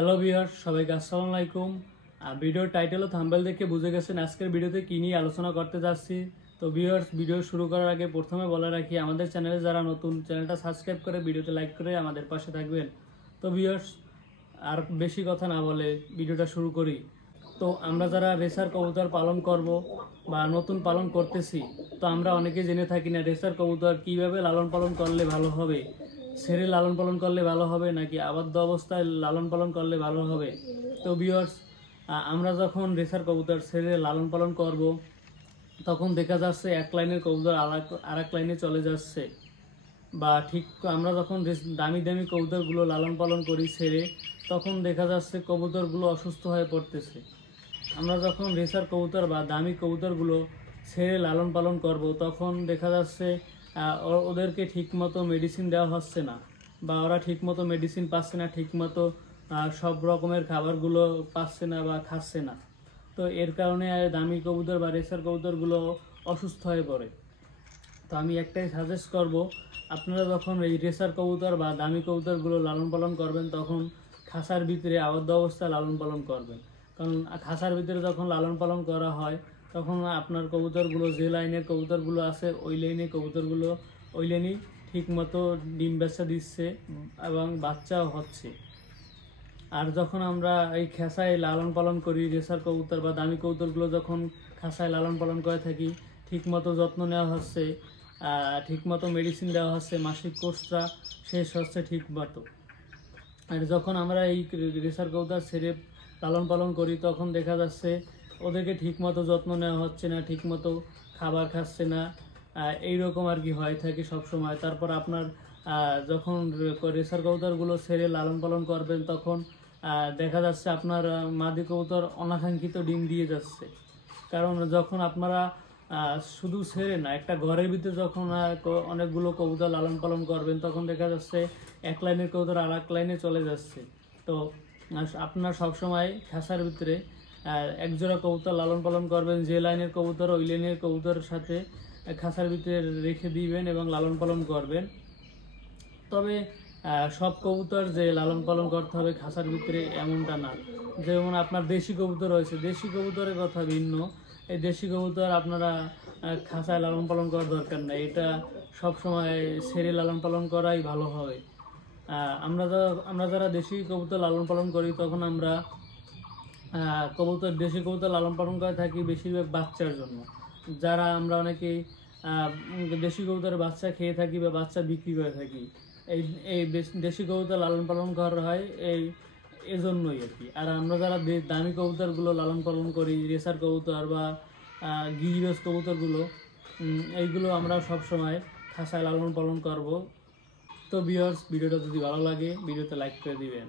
Hello viewers, সবাইকে আসসালামু আলাইকুম। ভিডিওর টাইটেল ও থাম্বনেল দেখে বুঝে গেছেন আজকের ভিডিওতে কী নিয়ে আলোচনা করতে যাচ্ছি। তো ভিউয়ার্স, ভিডিও শুরু করার আগে প্রথমে বলে রাখি, আমাদের চ্যানেলে যারা নতুন, চ্যানেলটা সাবস্ক্রাইব করে ভিডিওতে লাইক করে আমাদের পাশে থাকবেন। তো ভিউয়ার্স, আর বেশি কথা না বলে ভিডিওটা শুরু করি। তো আমরা যারা রেসার কবুতর পালন করব বা নতুন পালন করতেছি, তো আমরা অনেকেই জেনে থাকি না রেসার কবুতর কীভাবে লালন পালন করলে ভালো হবে, ছেড়ে লালন পালন করলে ভালো হবে নাকি আবদ্ধ অবস্থায় লালন পালন করলে ভালো হবে। তো ভিউয়ার্স, আমরা যখন রেসার কবুতর ছেড়ে লালন পালন করব, তখন দেখা যাচ্ছে এক লাইনের কবুতর আর এক লাইনে চলে যাচ্ছে, বা ঠিক আমরা যখন দামি দামি কবুতরগুলো লালন পালন করি ছেড়ে, তখন দেখা যাচ্ছে কবুতরগুলো অসুস্থ হয়ে পড়তেছে। আমরা যখন রেসার কবুতর বা দামি কবুতরগুলো ছেড়ে লালন পালন করব, তখন দেখা যাচ্ছে ওদেরকে ঠিকমতো মেডিসিন দেওয়া হচ্ছে না, বা ওরা ঠিকমতো মেডিসিন পাচ্ছে না, ঠিকমতো সব রকমের খাবারগুলো পাচ্ছে না বা খাচ্ছে না। তো এর কারণে দামি কবুতর বা রেসার কবুতরগুলো অসুস্থ হয়ে পড়ে। তো আমি একটাই সাজেস্ট করব, আপনারা যখন এই রেসার কবুতর বা দামি কবুতরগুলো লালন পালন করবেন, তখন খাঁচার ভিতরে আবদ্ধ অবস্থায় লালন পালন করবেন। কারণ খাঁচার ভিতরে যখন লালন পালন করা হয়, তখন আপনার কবুতরগুলো যে লাইনের কবুতরগুলো আছে, ওই লাইনের কবুতরগুলো ওই লাইনেই ঠিকমতো ডিম বাচ্চা দিচ্ছে এবং বাচ্চাও হচ্ছে। আর যখন আমরা এই খাঁচায় লালন পালন করি, রেসার কবুতর বা দামি কবুতরগুলো যখন খাঁচায় লালন পালন করে থাকি, ঠিকমতো যত্ন নেওয়া হচ্ছে, ঠিকমতো মেডিসিন দেওয়া হচ্ছে, মাসিক কোর্সটা শেষ হচ্ছে ঠিকমতো। আর যখন আমরা এই রেসার কবুতর ছেড়ে লালন পালন করি, তখন দেখা যাচ্ছে ওদেরকে ঠিকমতো যত্ন নেওয়া হচ্ছে না, ঠিকমতো খাবার খাচ্ছে না, এইরকম আর কি হয়ে থাকে সব সময়। তারপর আপনার যখন রেসার কবুতরগুলো ছেড়ে লালন পালন করবেন, তখন দেখা যাচ্ছে আপনার মাদি কবুতর অনাকাঙ্ক্ষিত ডিম দিয়ে যাচ্ছে। কারণ যখন আপনারা শুধু ছেড়ে না, একটা ঘরের ভিতরে যখন অনেকগুলো কবুতর লালন পালন করবেন, তখন দেখা যাচ্ছে এক লাইনের কবুতর আর এক লাইনে চলে যাচ্ছে। তো আপনার সবসময় খাঁচার ভিতরে একজোড়া কবুতর লালন পালন করবেন, যে লাইনের কবুতর ওই লাইনের কবুতরের সাথে খাঁচার ভিতরে রেখে দিবেন এবং লালন পালন করবেন। তবে সব কবুতর যে লালন পালন করতে হবে খাঁচার ভিতরে এমনটা না। যেমন আপনার দেশি কবুতর রয়েছে, দেশি কবুতরের কথা ভিন্ন। এই দেশি কবুতর আপনারা খাঁচায় লালন পালন করার দরকার নেই, এটা সব সময় ছেড়ে লালন পালন করাই ভালো হবে। আমরা যারা দেশি কবুতর লালন পালন করি, তখন আমরা দেশি কবুতর লালন পালন করে থাকি বেশিরভাগ বাচ্চার জন্য। যারা আমরা অনেকেই দেশি কবুতরের বাচ্চা খেয়ে থাকি বা বাচ্চা বিক্রি করে থাকি, এই দেশি কবুতর লালন পালন করা হয় এজন্যই আর কি। আর আমরা যারা দামি কবুতরগুলো লালন পালন করি, রেসার কবুতর বা গিরিবাজ কবুতরগুলো, এইগুলো আমরা সবসময় খাঁচায় লালন পালন করব। তো ভিউয়ার্স, ভিডিওটা যদি ভালো লাগে ভিডিওতে লাইক করে দিবেন।